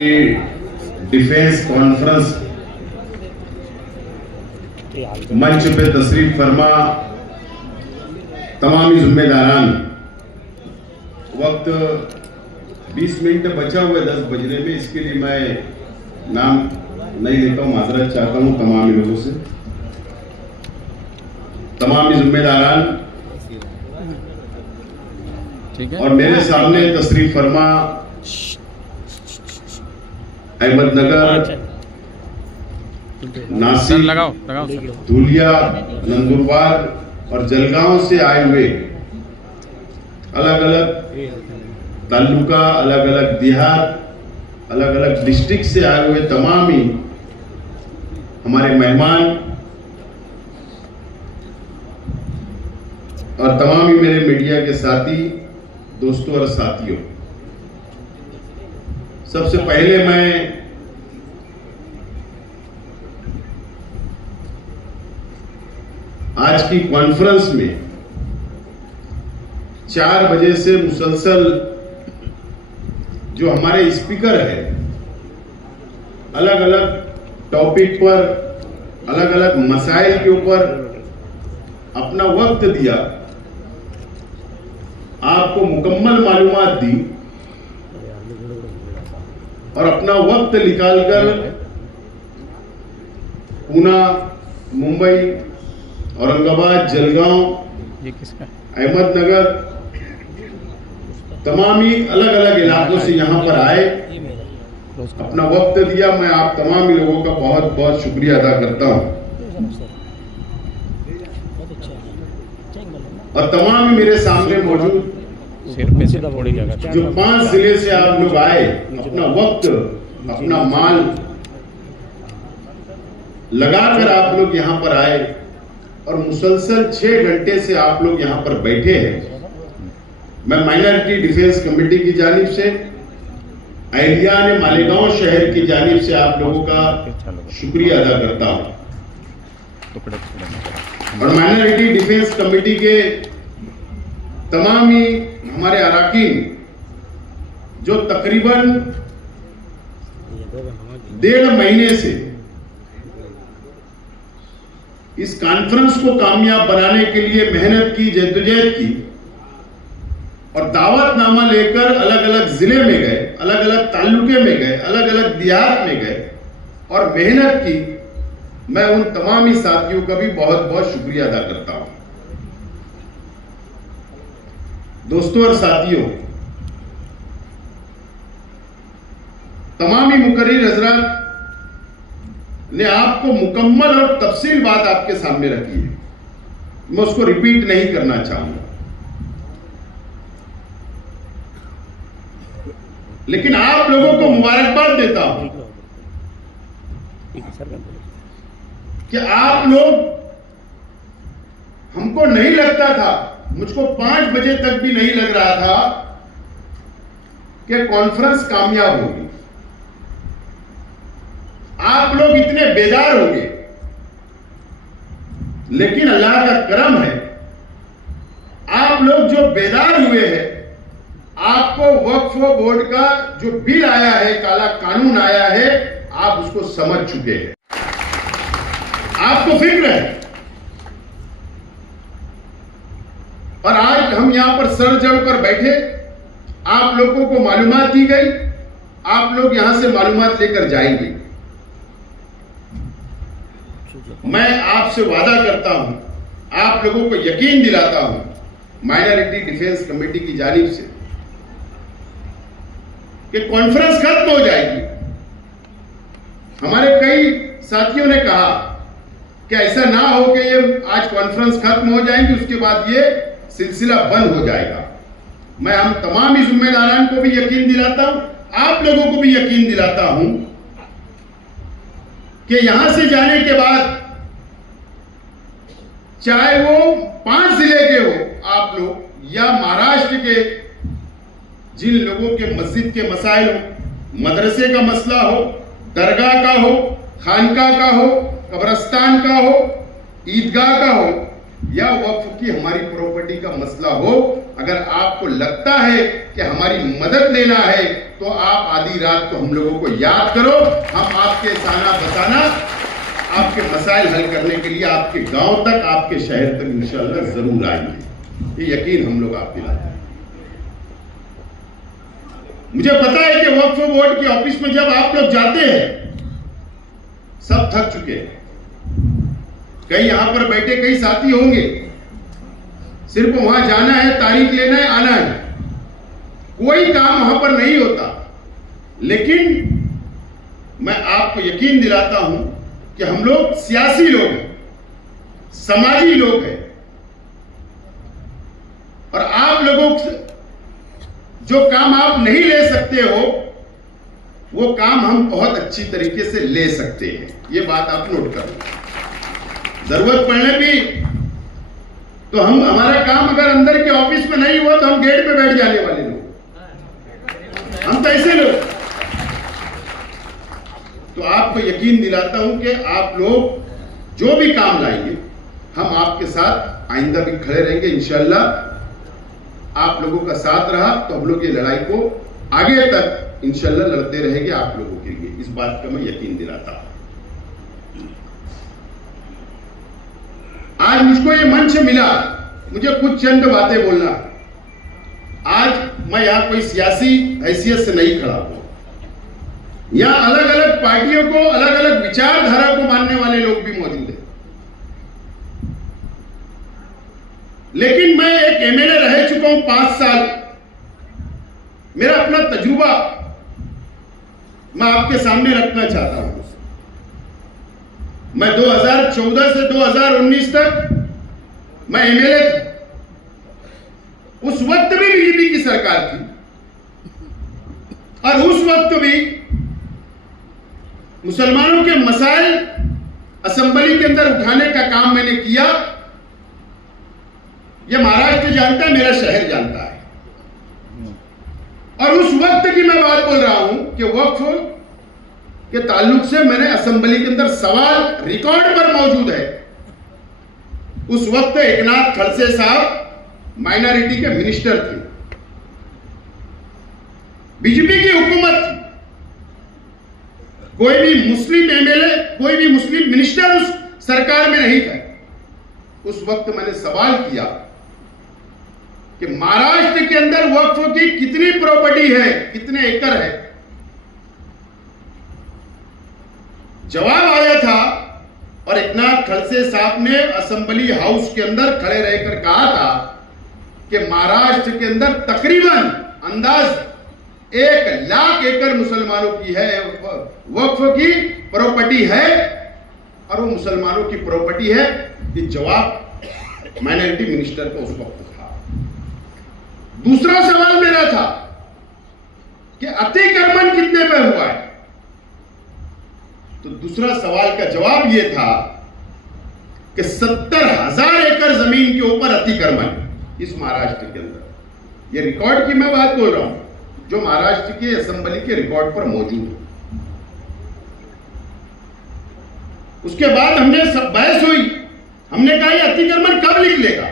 Defence conference मंच पे तशरीफ फरमा तमामी जिम्मेदारान, वक्त 20 मिनट बचा हुआ है 10 बजने में, इसके लिए मैं नाम नहीं लेता हूं, माजरत चाहता हूं तमाम लोगों से। तमामी जिम्मेदारान और मेरे सामने तशरीफ फरमा अहमदनगर, नासिक, धुलिया, नंदुरबार और जलगांव से आए हुए अलग अलग तालुका, अलग अलग देहात, अलग अलग डिस्ट्रिक्ट से आए हुए तमाम ही हमारे मेहमान और तमाम ही मेरे मीडिया के साथी, दोस्तों और साथियों, सबसे पहले मैं आज की कॉन्फ्रेंस में 4 बजे से मुसलसल जो हमारे स्पीकर है अलग अलग टॉपिक पर, अलग अलग मसाइल के ऊपर अपना वक्त दिया, आपको मुकम्मल मालूमात दी और अपना वक्त निकालकर पुणे, मुंबई, औरंगाबाद, जलगांव, अहमदनगर, तमाम ही अलग अलग इलाकों से यहां पर आए, अपना वक्त दिया। मैं आप तमाम लोगों का बहुत बहुत शुक्रिया अदा करता हूं और तमाम मेरे सामने मौजूद जो 5 जिले से आप लोग आए, अपना वक्त, अपना माल लगाकर आप लोग यहां पर आए और मुसलसल 6 घंटे से आप लोग यहां पर बैठे हैं। मैं माइनॉरिटी डिफेंस कमेटी की जानिब से, अहलियान मालेगांव शहर की जानिब से आप लोगों का शुक्रिया अदा करता हूं और माइनॉरिटी डिफेंस कमेटी के तमाम ही हमारे अराकीन जो तकरीबन 1.5 महीने से इस कॉन्फ्रेंस को कामयाब बनाने के लिए मेहनत की, जद्दोजहद की और दावतनामा लेकर अलग अलग जिले में गए, अलग अलग तालुके में गए, अलग अलग देहात में गए और मेहनत की, मैं उन तमाम ही साथियों का भी बहुत बहुत शुक्रिया अदा करता हूं। दोस्तों और साथियों, तमाम ही मुकर्रिर हजरात ने आपको मुकम्मल और तफसील बात आपके सामने रखी है, मैं उसको रिपीट नहीं करना चाहूंगा, लेकिन आप लोगों को मुबारकबाद देता हूं कि आप लोग, हमको नहीं लगता था, मुझको 5 बजे तक भी नहीं लग रहा था कि कॉन्फ्रेंस कामयाब होगी। आप लोग इतने बेदार होंगे, लेकिन अल्लाह का करम है, आप लोग जो बेदार हुए हैं, आपको वक्फ बोर्ड का जो बिल आया है, काला कानून आया है, आप उसको समझ चुके हैं, आपको फिक्र है और आज हम यहां पर सर जड़कर बैठे, आप लोगों को मालूमात दी गई, आप लोग यहां से मालूमात लेकर जाएंगे। मैं आपसे वादा करता हूं, आप लोगों को यकीन दिलाता हूं माइनॉरिटी डिफेंस कमेटी की जानिब से कि कॉन्फ्रेंस खत्म हो जाएगी। हमारे कई साथियों ने कहा कि ऐसा ना हो कि ये आज कॉन्फ्रेंस खत्म हो जाएगी, उसके बाद ये सिलसिला बंद हो जाएगा। मैं हम तमाम ही जिम्मेदारान को भी यकीन दिलाता हूं, आप लोगों को भी यकीन दिलाता हूं कि यहां से जाने के बाद, चाहे वो 5 जिले के हो आप लोग या महाराष्ट्र के, जिन लोगों के मस्जिद के मसाइल हो, मदरसे का मसला हो, दरगाह का हो, खानका का हो, कब्रस्तान का हो, ईदगाह का हो या वक्फ की हमारी प्रॉपर्टी का मसला हो, अगर आपको लगता है कि हमारी मदद लेना है तो आप आधी रात को हम लोगों को याद करो, हम आपके साना बसाना, आपके मसाइल हल करने के लिए आपके गांव तक, आपके शहर तक इंशाअल्लाह जरूर आएंगे। ये यकीन हम लोग आप दिलाते हैं। मुझे पता है कि वक्फ बोर्ड के ऑफिस में जब आप लोग जाते हैं सब थक चुके हैं। कई यहां पर बैठे कई साथी होंगे, सिर्फ वहां जाना है, तारीख लेना है, आना है, कोई काम वहां पर नहीं होता। लेकिन मैं आपको यकीन दिलाता हूं कि हम लोग सियासी लोग हैं, समाजी लोग हैं, और आप लोगों जो काम आप नहीं ले सकते हो वो काम हम बहुत अच्छी तरीके से ले सकते हैं। ये बात आप नोट कर लो। जरूरत पड़ने भी तो हमारा काम अगर अंदर के ऑफिस में नहीं हुआ तो हम गेट पे बैठ जाने वाले लोग, हम तो ऐसे लोग। तो आपको यकीन दिलाता हूं कि आप लोग जो भी काम लाएंगे हम आपके साथ आइंदा भी खड़े रहेंगे इंशाअल्लाह। आप लोगों का साथ रहा तो हम लोग ये लड़ाई को आगे तक इंशाअल्लाह लड़ते रहेंगे आप लोगों के लिए, इस बात का मैं यकीन दिलाता हूं। आज मुझको ये मंच मिला, मुझे कुछ चंद बातें बोलना। आज मैं यहां कोई सियासी हैसियत से नहीं खड़ा हूं, यहां अलग अलग पार्टियों को, अलग अलग विचारधारा को मानने वाले लोग भी मौजूद हैं। लेकिन मैं एक एमएलए रह चुका हूं 5 साल, मेरा अपना तजुर्बा मैं आपके सामने रखना चाहता हूं। मैं 2014 से 2019 तक मैं एमएलए था। उस वक्त भी बीजेपी की सरकार थी और उस वक्त भी मुसलमानों के मसाइल असेंबली के अंदर उठाने का काम मैंने किया। यह महाराष्ट्र जानता है, मेरा शहर जानता है। और उस वक्त की मैं बात बोल रहा हूं कि वक्फ के ताल्लुक से मैंने असेंबली के अंदर सवाल रिकॉर्ड पर मौजूद है। उस वक्त एकनाथ खड़से साहब माइनॉरिटी के मिनिस्टर थे, बीजेपी की हुकूमत थी। कोई भी मुस्लिम एमएलए, कोई भी मुस्लिम मिनिस्टर उस सरकार में नहीं था। उस वक्त मैंने सवाल किया कि महाराष्ट्र के अंदर वक्फ की कितनी प्रॉपर्टी है, कितने एकड़ है। जवाब आया था और एकनाथ खड़से साहब ने असेंबली हाउस के अंदर खड़े रहकर कहा था कि महाराष्ट्र के अंदर तकरीबन अंदाज 1 लाख एकड़ मुसलमानों की है, वक्फ की प्रॉपर्टी है और वो मुसलमानों की प्रॉपर्टी है। ये जवाब माइनॉरिटी मिनिस्टर को उस वक्त था। दूसरा सवाल मेरा था कि अतिक्रमण कितने पे हुआ है, तो दूसरा सवाल का जवाब यह था कि 70,000 एकड़ जमीन के ऊपर अतिक्रमण इस महाराष्ट्र के अंदर। यह रिकॉर्ड की मैं बात बोल रहा हूं जो महाराष्ट्र के असेंबली के रिकॉर्ड पर मौजूद है। उसके बाद हमने सब बहस हुई, हमने कहा यह अतिक्रमण कब निकलेगा।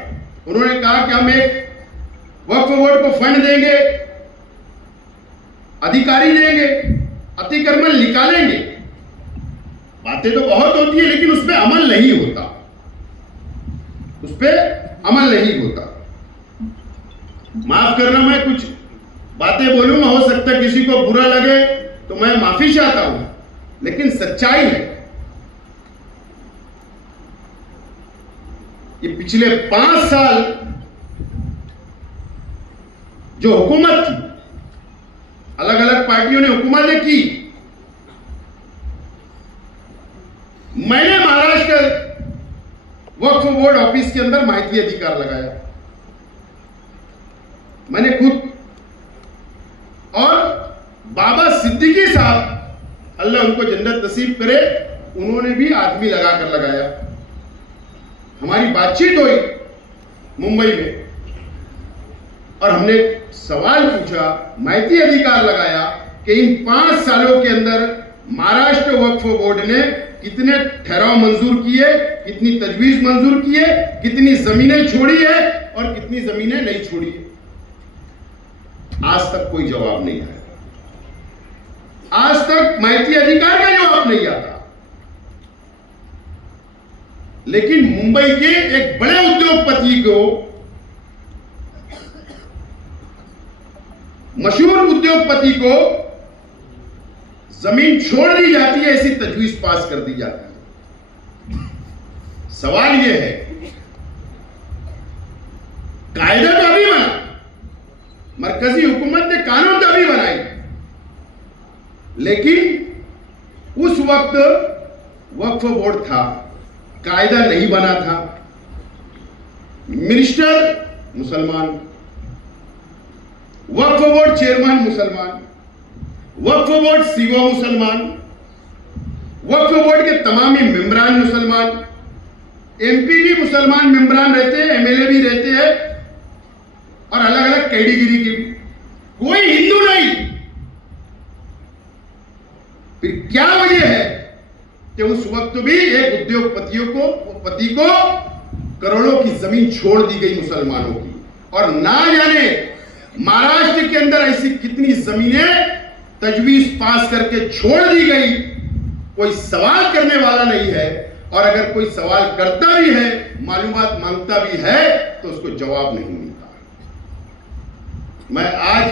उन्होंने कहा कि हम एक वक्फ बोर्ड को फंड देंगे, अधिकारी देंगे, अतिक्रमण निकालेंगे। बातें तो बहुत होती है लेकिन उस पर अमल नहीं होता, उस पर अमल नहीं होता। माफ करना, मैं कुछ बातें बोलूंगा, हो सकता है किसी को बुरा लगे तो मैं माफी चाहता हूं, लेकिन सच्चाई है। ये पिछले 5 साल जो हुकूमत थी, अलग अलग पार्टियों ने हुकूमतें की, मैंने महाराष्ट्र वक्फ बोर्ड ऑफिस के अंदर माहिती अधिकार लगाया, मैंने खुद। और बाबा सिद्दीकी साहब, अल्लाह उनको जन्नत नसीब करे, उन्होंने भी आदमी लगाकर लगाया। हमारी बातचीत हुई मुंबई में और हमने सवाल पूछा, माहिती अधिकार लगाया कि इन 5 सालों के अंदर महाराष्ट्र वक्फ बोर्ड ने कितने ठहराव मंजूर किए, कितनी तजवीज मंजूर किए, कितनी जमीनें छोड़ी है और कितनी जमीनें नहीं छोड़ी है। आज तक कोई जवाब नहीं आया। आज तक माहिती अधिकार का जवाब नहीं आता। लेकिन मुंबई के एक बड़े उद्योगपति को, मशहूर उद्योगपति को जमीन छोड़ दी जाती है, ऐसी तजवीज पास कर दी जाती है। सवाल यह है, कायदा तो अभी बना, मरकजी हुकूमत ने कानून तो अभी बनाई, लेकिन उस वक्त वक्फ बोर्ड था, कायदा नहीं बना था। मिनिस्टर मुसलमान, वक्फ बोर्ड चेयरमैन मुसलमान, वक्फ बोर्ड सीओ मुसलमान, वक्फ बोर्ड के तमामी मेंबरान मुसलमान, एमपी भी मुसलमान मेंबरान रहते हैं, एमएलए भी रहते हैं, और अलग अलग कैटेगरी के भी, कोई हिंदू नहीं। फिर क्या वजह है कि उस वक्त भी एक उद्योगपति को करोड़ों की जमीन छोड़ दी गई मुसलमानों की, और ना जाने महाराष्ट्र के अंदर ऐसी कितनी जमीनें तजवीज पास करके छोड़ दी गई। कोई सवाल करने वाला नहीं है, और अगर कोई सवाल करता भी है, मालूमात मांगता भी है, तो उसको जवाब नहीं मिलता। मैं आज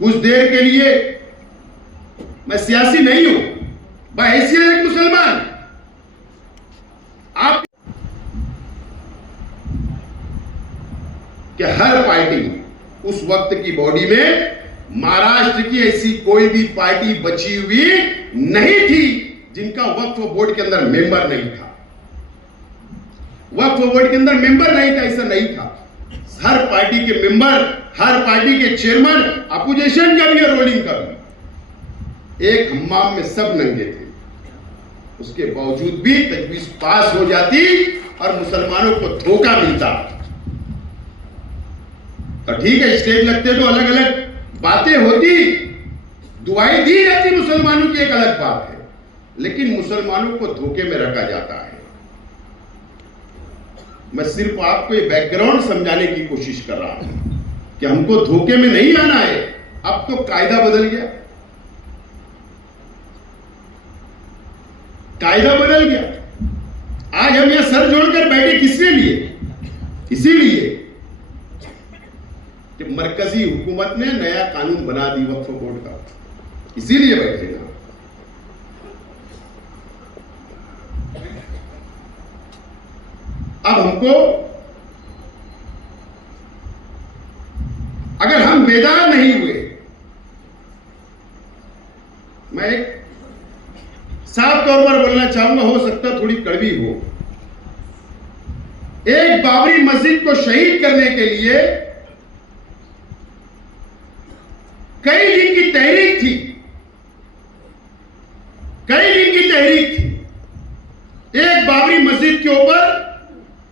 कुछ देर के लिए, मैं सियासी नहीं हूं, बहैसियत एक मुसलमान, आप कि हर पार्टी उस वक्त की बॉडी में, महाराष्ट्र की ऐसी कोई भी पार्टी बची हुई नहीं थी जिनका वक्फ बोर्ड के अंदर मेंबर नहीं था। वक्फ बोर्ड के अंदर मेंबर नहीं था, ऐसा नहीं था। हर पार्टी के मेंबर, हर पार्टी के चेयरमैन, अपोजिशन का भी और रूलिंग का भी, एक हम्माम में सब नंगे थे। उसके बावजूद भी तजवीज पास हो जाती और मुसलमानों को धोखा मिलता। तो ठीक है, स्टेज लगते तो अलग अलग बातें होती, दुआई दी जाती मुसलमानों की, एक अलग बात है, लेकिन मुसलमानों को धोखे में रखा जाता है। मैं सिर्फ आपको ये बैकग्राउंड समझाने की कोशिश कर रहा हूं कि हमको धोखे में नहीं आना है। अब तो कायदा बदल गया, कायदा बदल गया। आज हम यहां सर जोड़कर बैठे किसके लिए? इसीलिए कि मरकजी हुकूमत ने नया कानून बना दी वक्फ बोर्ड का, इसीलिए बैठे ना। अब हमको, अगर हम बेदार नहीं हुए, मैं एक साफ तौर पर बोलना चाहूंगा, हो सकता थोड़ी कड़वी हो, एक बाबरी मस्जिद को शहीद करने के लिए कई दिन की तहरीक थी, कई दिन की तहरीक थी। एक बाबरी मस्जिद के ऊपर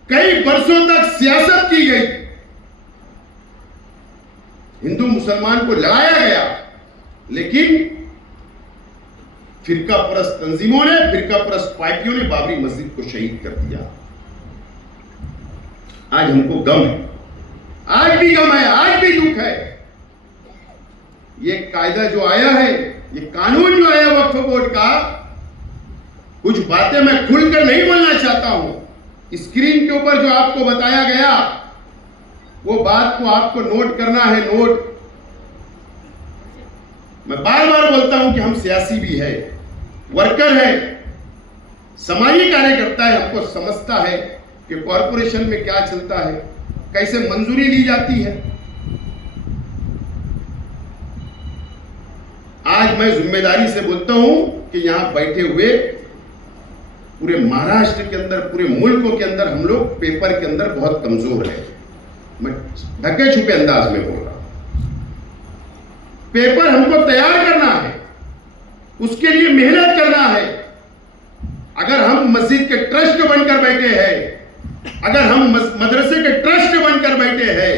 कई वर्षों तक सियासत की गई, हिंदू मुसलमान को लड़ाया गया, लेकिन फिरका परस्त तंजीमों ने, फिरका परस्त पार्टियों ने बाबरी मस्जिद को शहीद कर दिया। आज हमको गम है, आज भी गम है, आज भी दुख है। ये कायदा जो आया है, ये कानून जो आया वक्फ बोर्ड का, कुछ बातें मैं खुलकर नहीं बोलना चाहता हूं। स्क्रीन के ऊपर जो आपको बताया गया, वो बात को आपको नोट करना है, नोट। मैं बार बार बोलता हूं कि हम सियासी भी है, वर्कर है, समाजी कार्यकर्ता है, हमको समझता है कि कॉरपोरेशन में क्या चलता है, कैसे मंजूरी ली जाती है। आज मैं जिम्मेदारी से बोलता हूं कि यहां बैठे हुए पूरे महाराष्ट्र के अंदर, पूरे मुल्कों के अंदर हम लोग पेपर के अंदर बहुत कमजोर है। मैं ढके छुपे अंदाज में बोल रहा हूं। पेपर हमको तैयार करना है, उसके लिए मेहनत करना है। अगर हम मस्जिद के ट्रस्ट बनकर बैठे हैं, अगर हम मदरसे के ट्रस्ट बनकर बैठे हैं,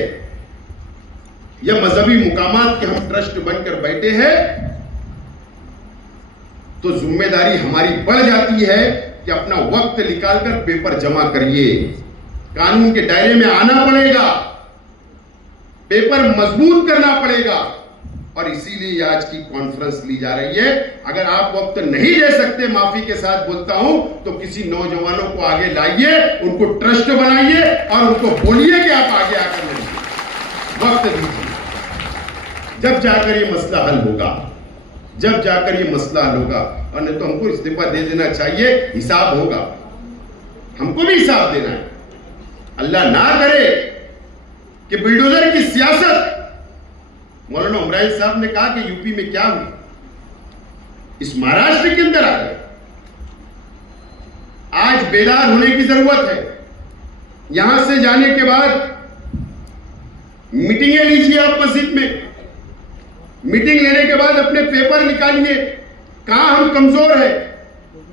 या मजहबी मुकामात के हम ट्रस्ट बनकर बैठे हैं, तो जिम्मेदारी हमारी बढ़ जाती है कि अपना वक्त निकालकर पेपर जमा करिए, कानून के दायरे में आना पड़ेगा। पेपर मजबूत करना पड़ेगा और इसीलिए आज की कॉन्फ्रेंस ली जा रही है। अगर आप वक्त नहीं दे सकते, माफी के साथ बोलता हूं, तो किसी नौजवानों को आगे लाइए, उनको ट्रस्ट बनाइए और उनको बोलिए कि आप आगे आकर लड़िए, वक्त दीजिए। जब जाकर ये मसला हल होगा, जब जाकर ये मसला हल होगा। और नहीं तो हमको इस्तीफा दे देना चाहिए, हिसाब होगा, हमको भी हिसाब देना है। अल्लाह ना करे कि बिल्डोजर की सियासत, मौलाना उमरान साहब ने कहा कि यूपी में क्या हुआ, इस महाराष्ट्र के अंदर आ गए। आज बेदार होने की जरूरत है। यहां से जाने के बाद मीटिंगें लीजिए आप मस्जिद में, मीटिंग लेने के बाद अपने पेपर निकालिए, कहां हम कमजोर है,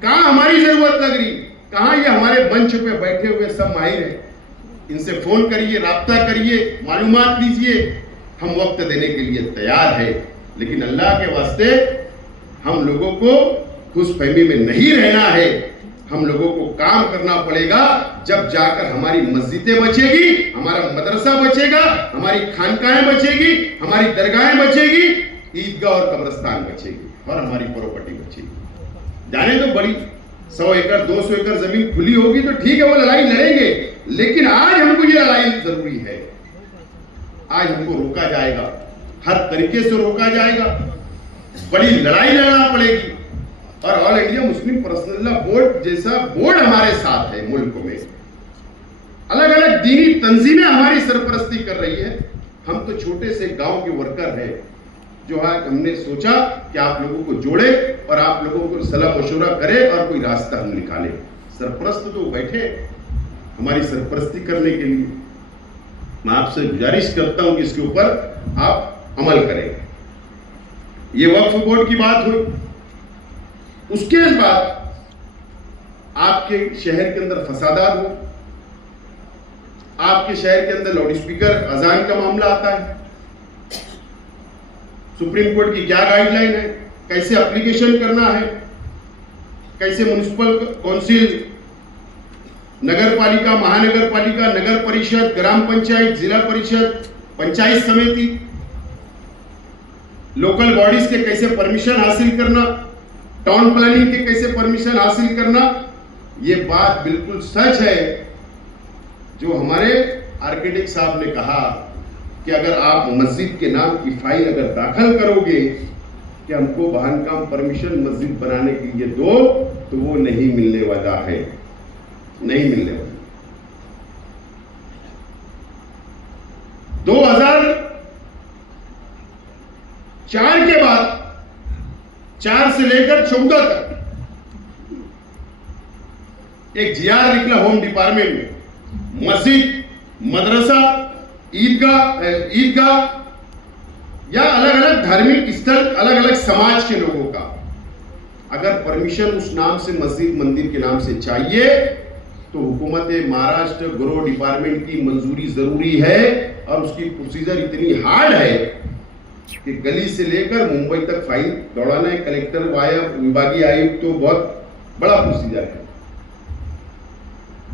कहां हमारी जरूरत लग रही, कहां ये हमारे मंच पे बैठे हुए सब माहिर है, इनसे फोन करिए, राब्ता करिए, मालूमात लीजिए। हम वक्त देने के लिए तैयार है, लेकिन अल्लाह के वास्ते हम लोगों को खुशफहमी में नहीं रहना है। हम लोगों को काम करना पड़ेगा, जब जाकर हमारी मस्जिदें बचेगी, हमारा मदरसा बचेगा, हमारी खानकाहें बचेगी, हमारी दरगाहें बचेगी, ईदगाह और कब्रिस्तान बचेगी और हमारी प्रॉपर्टी बचेगी। जाने तो बड़ी 100 एकड़ 200 एकड़ जमीन खुली होगी तो ठीक है, वो लड़ाई लड़ेंगे, लेकिन आज हमको ये लड़ाई जरूरी है। आज हमको रोका जाएगा, हर तरीके से रोका जाएगा, बड़ी लड़ाई लड़ना पड़ेगी। और all India Muslim personal law board जैसा बोर्ड हमारे साथ है, मुल्क में अलग अलग दीनी तंजीमें हमारी सरपरस्ती कर रही है। हम तो छोटे से गांव के वर्कर हैं, जो आज हमने सोचा कि आप लोगों को जोड़े और आप लोगों को सलाह मशवरा करे और कोई रास्ता हम निकाले। सरपरस्त तो बैठे हमारी सरपरस्ती करने के लिए। मैं आपसे गुजारिश करता हूं कि इसके ऊपर आप अमल करें। ये वक्फ बोर्ड की बात हुई, उसके बाद आपके शहर के अंदर फसादात हो, आपके शहर के अंदर लाउड स्पीकर अजान का मामला आता है, सुप्रीम कोर्ट की क्या गाइडलाइन है, कैसे एप्लीकेशन करना है, कैसे म्युनिसिपल काउंसिल, नगर पालिका, महानगर पालिका, नगर परिषद, ग्राम पंचायत, जिला परिषद, पंचायत समिति, लोकल बॉडीज के कैसे परमिशन हासिल करना, टाउन प्लानिंग के कैसे परमिशन हासिल करना। ये बात बिल्कुल सच है जो हमारे आर्किटेक्ट साहब ने कहा कि अगर आप मस्जिद के नाम की फाइल अगर दाखिल करोगे कि हमको बांधकाम परमिशन मस्जिद बनाने के लिए दो, तो वो नहीं मिलने वाला है, नहीं मिलने वाला। 2004 के बाद 4 से लेकर 14 तक एक जीआर निकला होम डिपार्टमेंट में, मस्जिद, मदरसा, ईदगाह या अलग अलग धार्मिक स्थल, अलग अलग समाज के लोगों का अगर परमिशन उस नाम से मस्जिद मंदिर के नाम से चाहिए तो हुकूमत महाराष्ट्र गृह डिपार्टमेंट की मंजूरी जरूरी है। और उसकी प्रोसीजर इतनी हार्ड है कि गली से लेकर मुंबई तक फाइल दौड़ाना है, कलेक्टर वाया विभागीय आयुक्त, तो बहुत बड़ा प्रोसीजर है।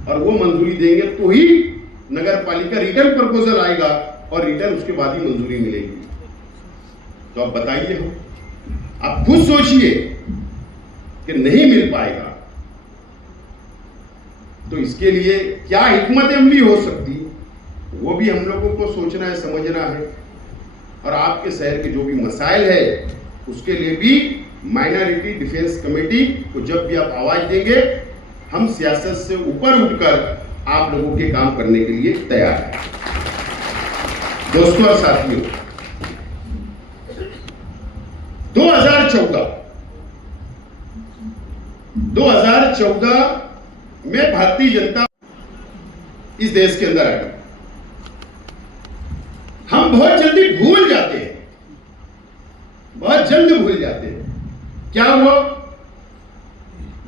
और वो मंजूरी देंगे तो ही नगर पालिका रिटर्न प्रपोजल आएगा और रिटर्न उसके बाद ही मंजूरी मिलेगी। तो आप बताइए, हम आप खुद सोचिए कि नहीं मिल पाएगा तो इसके लिए क्या हिकमत अमली हो सकती, वो भी हम लोगों को सोचना है, समझना है। और आपके शहर के जो भी मसाइल है उसके लिए भी माइनॉरिटी डिफेंस कमेटी को जब भी आप आवाज देंगे, हम सियासत से ऊपर उठकर आप लोगों के काम करने के लिए तैयार हैं। दोस्तों और साथियों, 2014 में भारतीय जनता इस देश के अंदर आई। हम बहुत जल्दी भूल जाते हैं, बहुत जल्द भूल जाते हैं क्या हुआ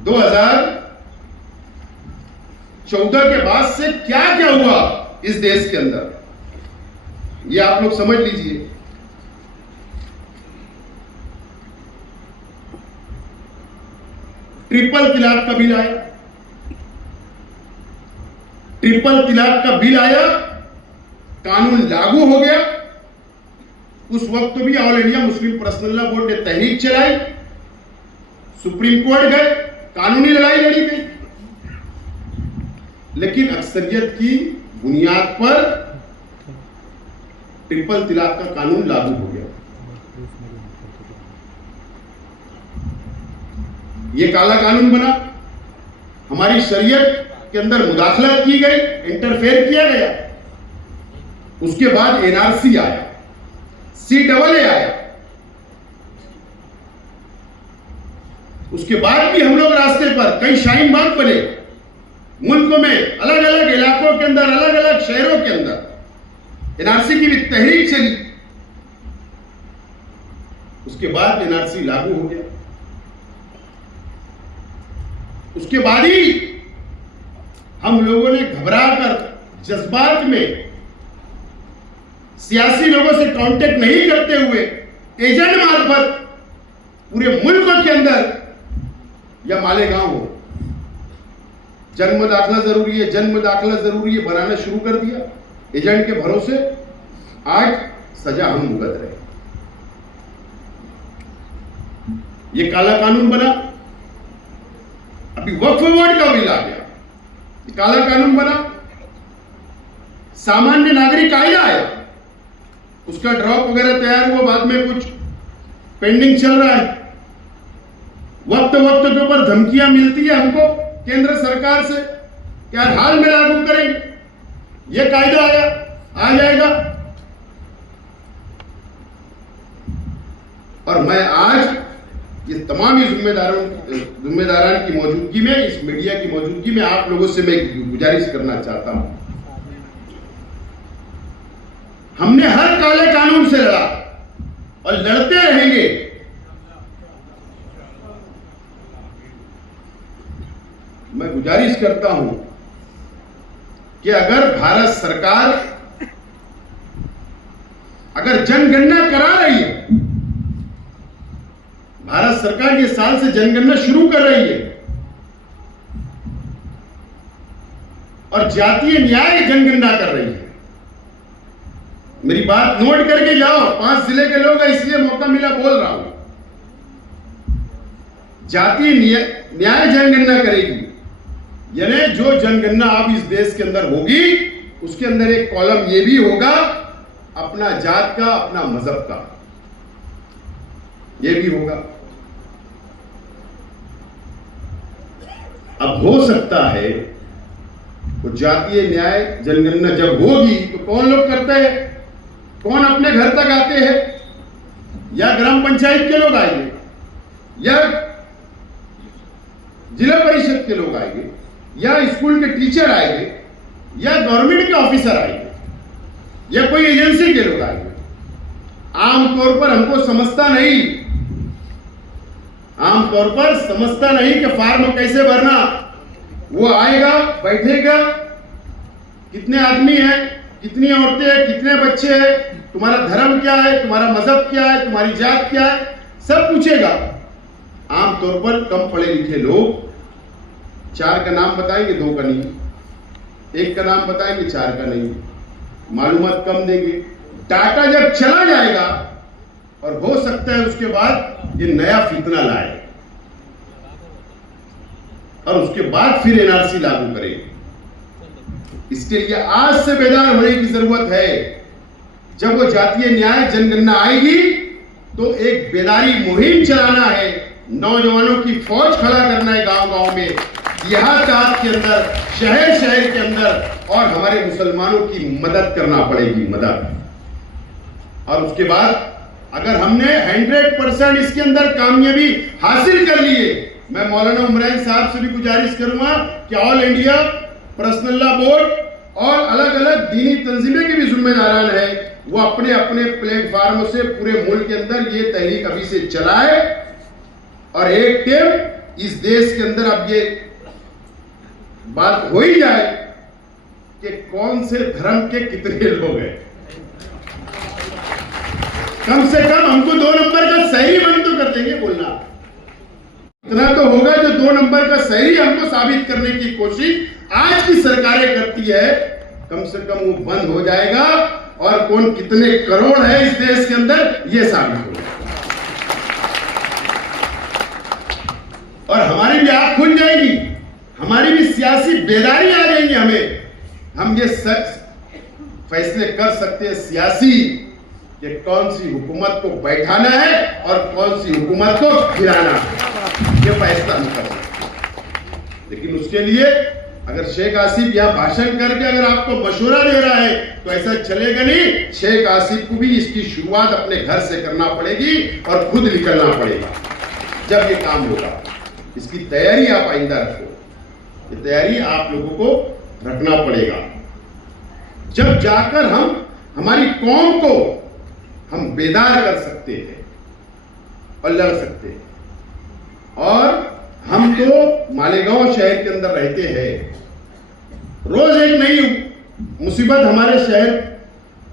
2014 के बाद से, क्या क्या हुआ इस देश के अंदर, ये आप लोग समझ लीजिए। ट्रिपल तलाक का बिल आया, ट्रिपल तलाक का बिल आया, कानून लागू हो गया। उस वक्त भी all India Muslim personal law board ने तहरीक चलाई, सुप्रीम कोर्ट गए, कानूनी लड़ाई लड़ी गई, लेकिन अक्सरियत की बुनियाद पर ट्रिपल तलाक का कानून लागू हो गया। यह काला कानून बना, हमारी शरीयत के अंदर मुदाखलत की गई, इंटरफेयर किया गया। उसके बाद एनआरसी आया, CAA आया, उसके बाद भी हम लोग रास्ते पर कई शाहीन बाग बने, मुल्क में अलग अलग इलाकों के अंदर, अलग अलग शहरों के अंदर एनआरसी की भी तहरीक चली। उसके बाद एनआरसी लागू हो गया। उसके बाद ही हम लोगों ने घबराकर, जज्बात में, सियासी लोगों से कांटेक्ट नहीं करते हुए एजेंट मार्फत पूरे मुल्क के अंदर या मालेगांव हो, जन्म दाखला जरूरी है, जन्म दाखला जरूरी है बनाना शुरू कर दिया एजेंट के भरोसे। आज सजा हम भुगत रहे। ये काला कानून बना। अभी वक्फ बोर्ड का बिल आ गया, काला कानून बना। सामान्य नागरिक कायदा आया, उसका ड्रॉप वगैरह तैयार हुआ, बाद में कुछ पेंडिंग चल रहा है। वक्त वक्त के ऊपर धमकियां मिलती है हमको केंद्र सरकार से, क्या हाल में लागू करेंगे, यह कायदा आया, आ जाएगा। और मैं आज ये तमाम ही जिम्मेदारान की मौजूदगी में, इस मीडिया की मौजूदगी में आप लोगों से मैं गुजारिश करना चाहता हूं, हमने हर काले कानून से लड़ा और लड़ते रहेंगे। मैं गुजारिश करता हूं कि अगर भारत सरकार अगर जनगणना करा रही है, भारत सरकार ये साल से जनगणना शुरू कर रही है और जातीय न्याय जनगणना कर रही है, मेरी बात नोट करके जाओ, 5 जिले के लोग हैं इसलिए मौका मिला बोल रहा हूं। जातीय न्याय जनगणना करेगी, यानी जो जनगणना अब इस देश के अंदर होगी उसके अंदर एक कॉलम ये भी होगा अपना जात का, अपना मजहब का, ये भी होगा। अब हो सकता है तो जातीय न्याय जनगणना जब होगी तो कौन लोग करते हैं, कौन अपने घर तक आते हैं, या ग्राम पंचायत के लोग आएंगे, या जिला परिषद के लोग आएंगे, या स्कूल के टीचर आएंगे, या गवर्नमेंट के ऑफिसर आएंगे, या कोई एजेंसी के लोग आएंगे। आमतौर पर हमको समझता नहीं, आमतौर पर समझता नहीं कि फॉर्म कैसे भरना। वो आएगा, बैठेगा, कितने आदमी हैं, कितनी औरतें हैं, कितने बच्चे हैं, तुम्हारा धर्म क्या है, तुम्हारा मजहब क्या है, तुम्हारी जात क्या है, सब पूछेगा। आमतौर पर कम पढ़े लिखे लोग 4 का नाम बताएंगे, 2 का नहीं, 1 का नाम बताएंगे, 4 का नहीं, मालूमात कम देंगे। डाटा जब चला जाएगा और हो सकता है उसके बाद ये नया फितना लाए और उसके बाद फिर एनआरसी लागू करेंगे। इसके लिए आज से बेदार होने की जरूरत है। जब वो जातीय न्याय जनगणना आएगी तो एक बेदारी मुहिम चलाना है, नौजवानों की फौज खड़ा करना है, गांव-गांव में, देहात के अंदर, शहर शहर के अंदर, और हमारे मुसलमानों की मदद करना पड़ेगी, मदद। और उसके बाद अगर हमने 100% इसके अंदर कामयाबी हासिल कर ली है, मैं मौलाना उमरान साहब से भी गुजारिश करूंगा कि all India personal law board और अलग अलग दीनी तंजीमें के भी जिम्मेदारान है, वो अपने अपने प्लेटफार्मों से पूरे मुल्क के अंदर ये तहरीक अभी से चलाए और एक टेम इस देश के अंदर अब ये बात हो ही जाए कि कौन से धर्म के कितने लोग हैं। कम से कम हमको 2 नंबर का सही बंद तो कर देंगे बोलना, इतना तो होगा जो 2 नंबर का सही हमको साबित करने की कोशिश आज की सरकारें करती है, कम से कम वो बंद हो जाएगा और कौन कितने करोड़ है इस देश के अंदर, ये साबित होगा। और हमारी भी आंख खुल जाएगी, हमारी भी सियासी बेदारी आ जाएगी। हम ये फैसले कर सकते हैं सियासी कि कौन सी हुकूमत को बैठाना है और कौन सी हुकूमत को गिराना है, ये फैसला हम कर सकते हैं। लेकिन उसके लिए अगर शेख आसिफ यहां भाषण करके अगर आपको मशवरा दे रहा है तो ऐसा चलेगा नहीं। शेख आसिफ को भी इसकी शुरुआत अपने घर से करना पड़ेगी और खुद निकलना पड़ेगा जब ये काम होगा। इसकी तैयारी आप आइंदा रखो, ये तैयारी आप लोगों को रखना पड़ेगा। जब जाकर हम हमारी कौम को हम बेदार कर सकते हैं और लड़ सकते हैं। और हम तो मालेगांव शहर के अंदर रहते हैं, रोज एक नई मुसीबत हमारे शहर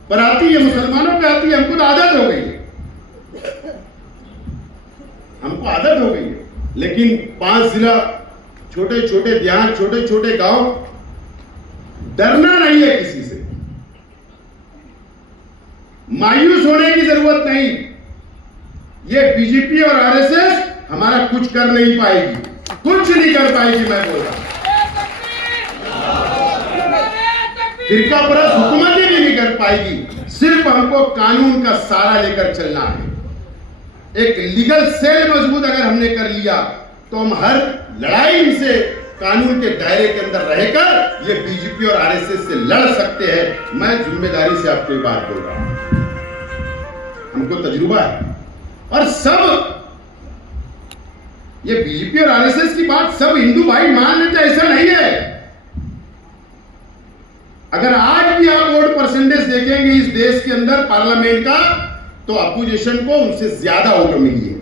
पर आती है, मुसलमानों पे आती है। हमको तो आदत हो गई है, हमको आदत हो गई है। लेकिन 5 जिला, छोटे छोटे देहात, छोटे छोटे गांव, डरना नहीं है किसी से, मायूस होने की जरूरत नहीं। ये बीजेपी और आरएसएस हमारा कुछ कर नहीं पाएगी, कुछ नहीं कर पाएगी। मैं बोल रहा हूं, फिरका परस्त हुकूमतें भी नहीं कर पाएगी। सिर्फ हमको कानून का सहारा लेकर चलना है। एक लीगल सेल मजबूत अगर हमने कर लिया तो हम हर लड़ाई से कानून के दायरे के अंदर रहकर ये बीजेपी और आरएसएस से लड़ सकते हैं। मैं जिम्मेदारी से आपको ये बात बोल रहा हूं, हमको तजुर्बा है। और सब ये बीजेपी और आरएसएस की बात सब हिंदू भाई मान लेते, ऐसा नहीं है। अगर आज भी आप वोट परसेंटेज देखेंगे इस देश के अंदर पार्लियामेंट का, तो अपोजिशन को उनसे ज्यादा वोट मिली है।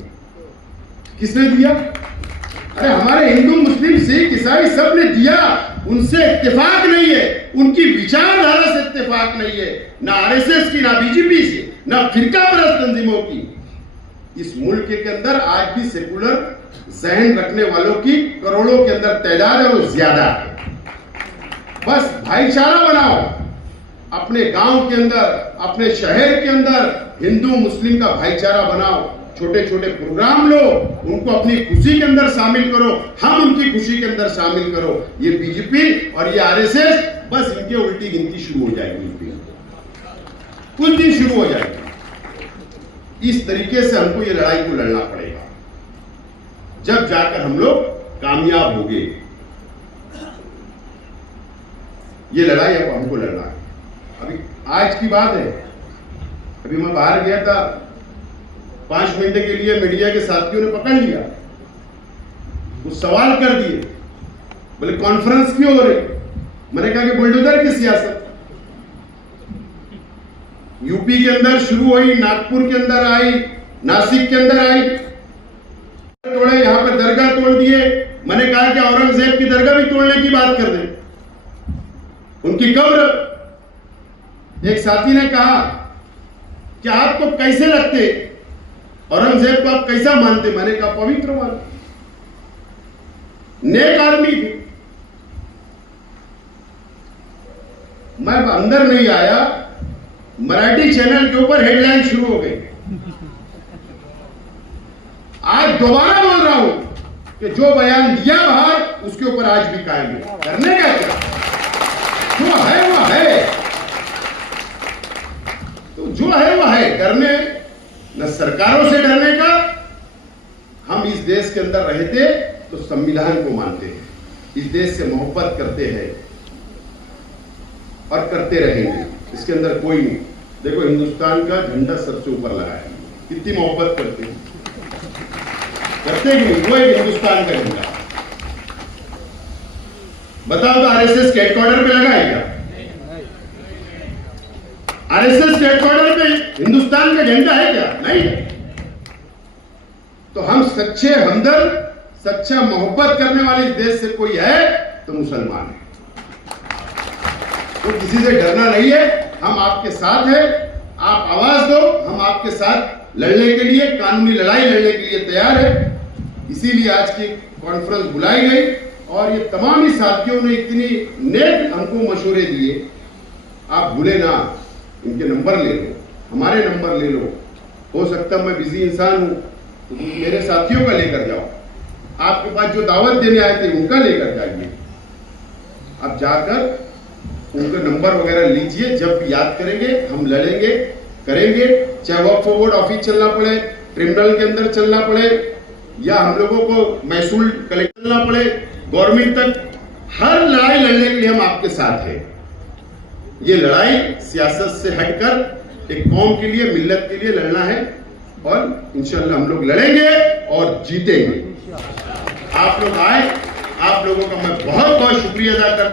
किसने दिया? अरे हमारे हिंदू, मुस्लिम, सिख, ईसाई सब ने दिया। उनसे इत्तेफाक नहीं है, उनकी विचारधारा से इत्तेफाक नहीं है, ना आरएसएस की, ना बीजेपी से, ना फिरका परस्त तंजीमों की। इस मुल्क के अंदर आज भी सेकुलर जहन रखने वालों की करोड़ों के अंदर तादाद है, वो ज्यादा है। बस भाईचारा बनाओ अपने गांव के अंदर, अपने शहर के अंदर, हिंदू मुस्लिम का भाईचारा बनाओ। छोटे छोटे प्रोग्राम लो, उनको अपनी खुशी के अंदर शामिल करो, हम उनकी खुशी के अंदर शामिल करो। ये बीजेपी और ये आरएसएस बस इनके उल्टी गिनती शुरू हो जाएगी, कुछ दिन शुरू हो जाएगी। इस तरीके से हमको ये लड़ाई को लड़ना पड़ेगा, जब जाकर हम लोग कामयाब होंगे। ये लड़ाई अब हमको लड़ना है। अभी आज की बात है, अभी मैं बाहर गया था, 5 महीने के लिए मीडिया के साथियों ने पकड़ लिया, कुछ सवाल कर दिए, बोले कॉन्फ्रेंस क्यों हो रही। मैंने कहा कि बुलडोजर की सियासत यूपी के अंदर शुरू हुई, नागपुर के अंदर आई, नासिक के अंदर आई, तोड़े, यहां पर दरगाह तोड़ दिए। मैंने कहा कि औरंगजेब की दरगाह भी तोड़ने की बात कर दे, उनकी कब्र। एक साथी ने कहा कि आपको कैसे लगते, औरंगजेब को आप कैसा मानते। मैंने कहा पवित्र मान, नेक आदमी थे। मैं अंदर नहीं आया, मराठी चैनल के ऊपर हेडलाइन शुरू हो गई। आज दोबारा बोल रहा हूं कि जो बयान दिया बाहर, उसके ऊपर आज भी कायम है। करने का क्या, जो है वो है, तो जो है वो है। डरने न सरकारों से डरने का। हम इस देश के अंदर रहते तो संविधान को मानते हैं, इस देश से मोहब्बत करते हैं और करते रहेंगे। इसके अंदर कोई नहीं। देखो हिंदुस्तान का झंडा सबसे ऊपर लगा है, कितनी मोहब्बत करते हैं, करते कि नहीं। वो एक हिंदुस्तान का झंडा। बताओ तो आरएसएस के हेडक्वार्टर पे लगा है क्या? आरएसएस के हेडक्वार्टर पे हिंदुस्तान का झंडा है क्या? नहीं है। तो हम सच्चे हमदर्द, सच्चा मोहब्बत करने वाले इस देश से कोई है तो मुसलमान है। तो किसी से डरना नहीं है, हम आपके साथ हैं। आप आवाज दो, हम आपके साथ लड़ने के लिए, कानूनी लड़ाई लड़ने के लिए तैयार है। इसीलिए आज की कॉन्फ्रेंस बुलाई गई और ये तमाम ही साथियों ने इतनी नेक हमको मशवरे दिए। आप भूले ना, इनके नंबर ले लो, हमारे नंबर ले लो। हो सकता मैं बिजी इंसान हूं तो मेरे साथियों का लेकर जाओ, आपके पास जो दावत देने आए थे उनका लेकर जाइए। आप जाकर उनका नंबर वगैरह लीजिए, जब याद करेंगे हम लड़ेंगे, करेंगे, चाहे वर्क फॉरवर्ड ऑफिस चलना पड़े, ट्रिब्यूनल के अंदर चलना पड़े, या हम लोगों को महसूल कलेक्ट करना पड़े, गवर्नमेंट तक, हर लड़ाई लड़ने के लिए हम आपके साथ हैं। ये लड़ाई सियासत से हटकर एक कौम के लिए, मिल्लत के लिए लड़ना है, और इंशाल्लाह हम लोग लड़ेंगे और जीतेंगे। आप लोग आए, आप लोगों का मैं बहुत बहुत शुक्रिया अदा करता हूं।